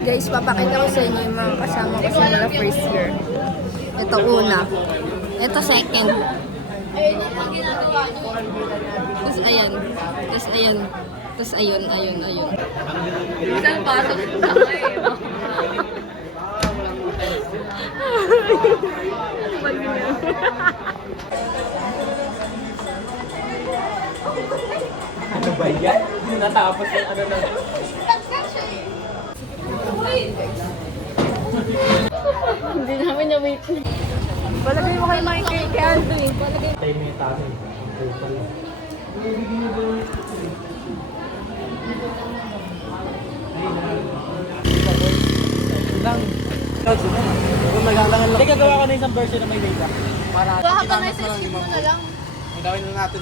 Guys, papakita ko sa inyo yung mga kasama ko sa mga first year. Ito una. Ito second. Tapos ayan. Tapos ayan. Tapos ayun. Isang pasok sa kayo. Ano ba yan? Natapos yung ano na. Hindi namin na-wait. Palagay mo kayo makikay kay Anthony. Tayo mo yung tami. Lang. Hindi, gagawa ko na isang version na may data. Para Baka ka na isa-skip mo na lang. ang gawin na natin